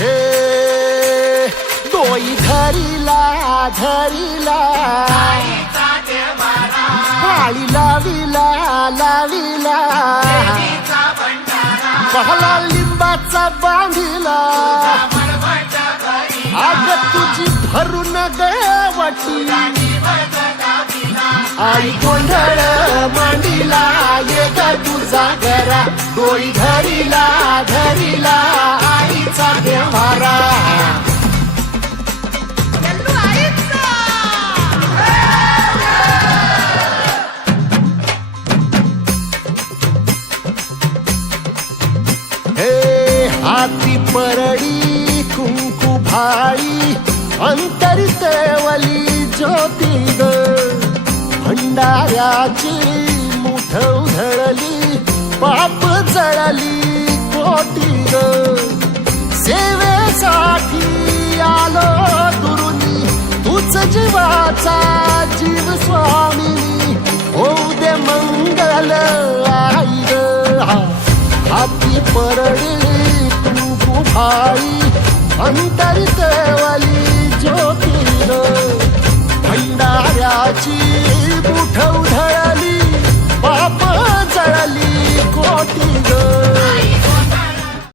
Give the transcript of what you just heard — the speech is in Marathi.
हे डोई धरिला धरिला पाळी लाविला लाविला पहला लिंबाचा बांधिला आग तुझी भरून गवटी आई गोंधळ मांडीला ये ग तुझा घरा डोई धरिला धरिला आईचा देवारा हाती परडी कुंकू भाळी अंतरितवली ज्योती ग भंडाऱ्याची मुठ उधळली पाप जळली कोटी ग सेवेसाठी आलो दुरुनी तूच जीवाचा जीव स्वामिनी होऊ दे मंगल आई ग हाती परडी भाई अंतरितवली ज्योती भंडाऱ्याची